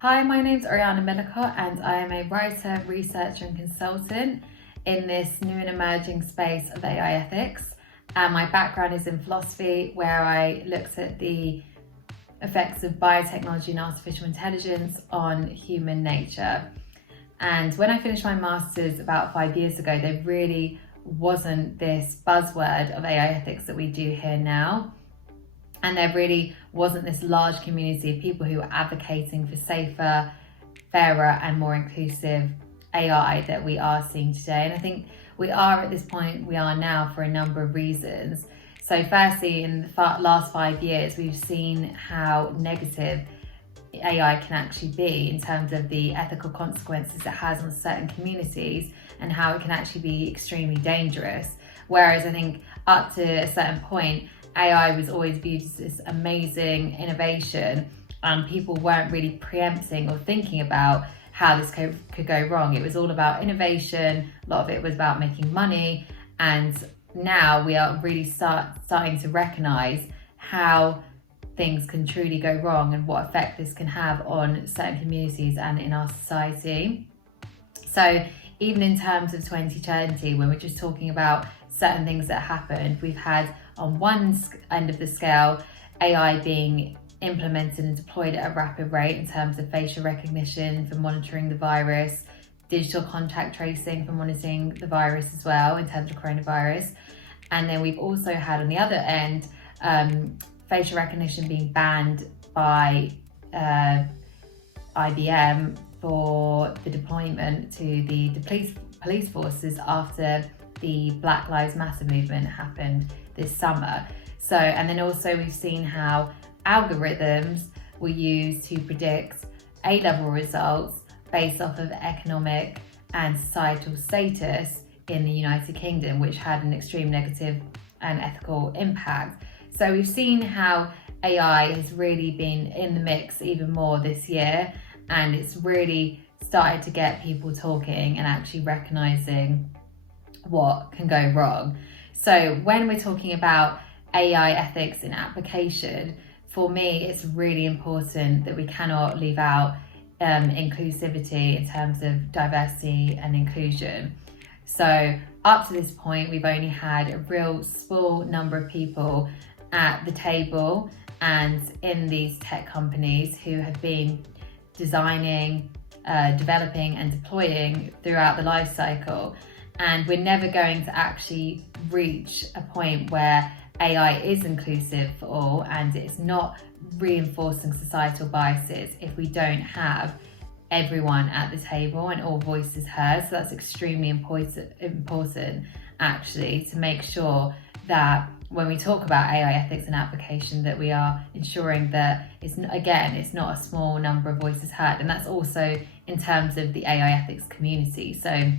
Hi, my name's Oriana Medlicott and I am a writer, researcher and consultant in this new and emerging space of AI ethics. And my background is in philosophy, where I looked at the effects of biotechnology and artificial intelligence on human nature. And when I finished my master's about 5 years ago, there really wasn't this buzzword of AI ethics that we do here now. And there really wasn't this large community of people who were advocating for safer, fairer and more inclusive AI that we are seeing today. And I think we are at this point, we are now for a number of reasons. So firstly, in the last 5 years, we've seen how negative AI can actually be in terms of the ethical consequences it has on certain communities and how it can actually be extremely dangerous. Whereas I think up to a certain point, AI was always viewed as this amazing innovation and people weren't really preempting or thinking about how this could go wrong. It was all about innovation, a lot of it was about making money, and now we are really starting to recognise how things can truly go wrong and what effect this can have on certain communities and in our society. So even in terms of 2020, when we're just talking about certain things that happened, we've had on one end of the scale, AI being implemented and deployed at a rapid rate in terms of facial recognition for monitoring the virus, digital contact tracing for monitoring the virus as well in terms of coronavirus. And then we've also had on the other end, facial recognition being banned by IBM for the deployment to the police forces after the Black Lives Matter movement happened this summer. So, and then also we've seen how algorithms were used to predict A-level results based off of economic and societal status in the United Kingdom, which had an extreme negative and ethical impact. So we've seen how AI has really been in the mix even more this year, and it's really started to get people talking and actually recognizing what can go wrong. So when we're talking about AI ethics in application, for me, it's really important that we cannot leave out inclusivity in terms of diversity and inclusion. So up to this point, we've only had a real small number of people at the table and in these tech companies who have been designing, developing and deploying throughout the life cycle. And we're never going to actually reach a point where AI is inclusive for all and it's not reinforcing societal biases if we don't have everyone at the table and all voices heard. So that's extremely important actually, to make sure that when we talk about AI ethics and application, that we are ensuring that it's not a small number of voices heard. And that's also in terms of the AI ethics community. So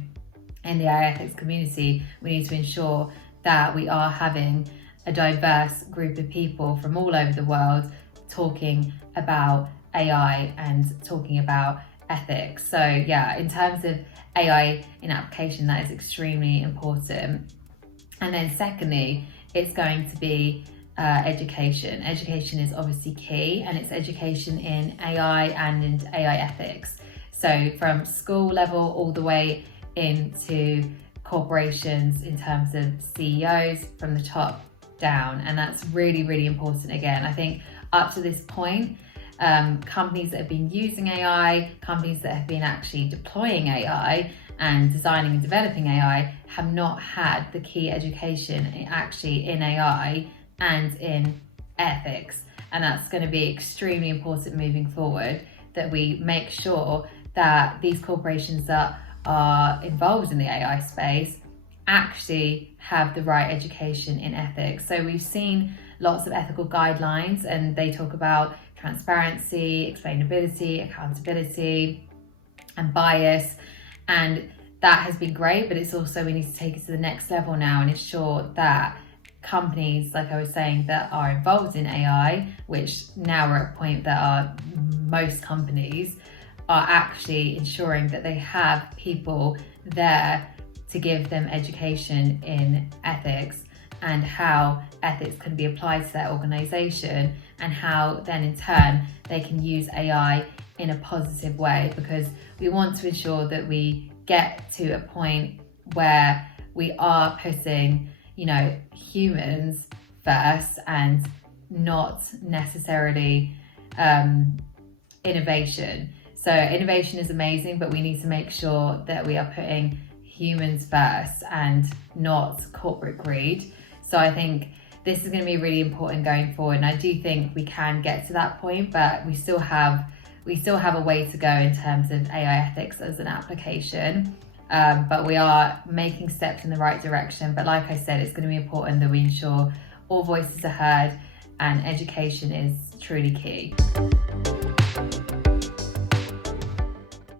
in the AI ethics community, we need to ensure that we are having a diverse group of people from all over the world talking about AI and talking about ethics. So yeah, in terms of AI in application, that is extremely important. And then secondly, it's going to be education. Education is obviously key, and it's education in AI and in AI ethics. So from school level all the way into corporations in terms of CEOs from the top down. And that's really, really important. Again, I think up to this point, companies that have been using AI, companies that have been actually deploying AI and designing and developing AI have not had the key education actually in AI and in ethics. And that's going to be extremely important moving forward, that we make sure that these corporations that are involved in the AI space actually have the right education in ethics. So we've seen lots of ethical guidelines, and they talk about transparency, explainability, accountability, and bias. And that has been great, but it's also, we need to take it to the next level now and ensure that companies, like I was saying, that are involved in AI, which now we're at a point that are most companies, are actually ensuring that they have people there to give them education in ethics and how ethics can be applied to their organization, and how then in turn they can use AI in a positive way, because we want to ensure that we get to a point where we are putting, you know, humans first and not necessarily innovation. So innovation is amazing, but we need to make sure that we are putting humans first and not corporate greed. So I think this is going to be really important going forward, and I do think we can get to that point, but we still have a way to go in terms of AI ethics as an application. But we are making steps in the right direction. But like I said, it's going to be important that we ensure all voices are heard and education is truly key.